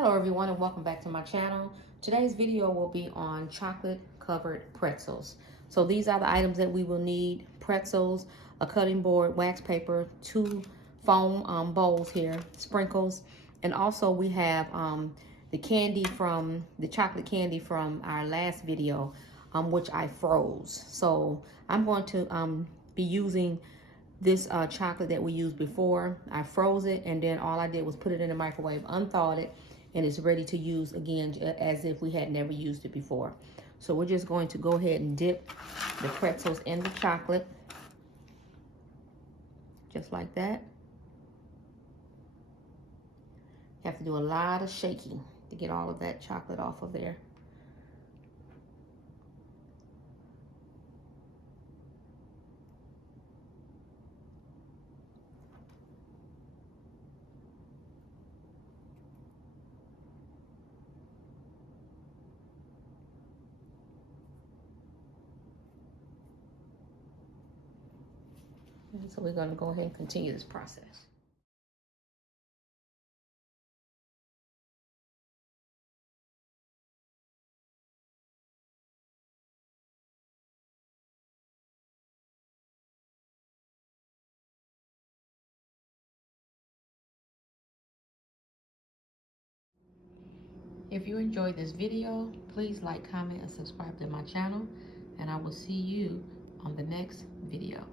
Hello everyone and welcome back to my channel. Today's video will be on chocolate covered pretzels. So these are the items that we will need: pretzels, a cutting board, wax paper, two foam bowls here, sprinkles, and also we have the candy from the chocolate candy from our last video, which I froze. So I'm going to be using this chocolate that we used before. I froze it, and then all I did was put it in the microwave, unthawed it, and it's ready to use again as if we had never used it before. So we're just going to go ahead and dip the pretzels in the chocolate, just like that. You have to do a lot of shaking to get all of that chocolate off of there. And so we're going to go ahead and continue this process. If you enjoyed this video, please like, comment, and subscribe to my channel, and I will see you on the next video.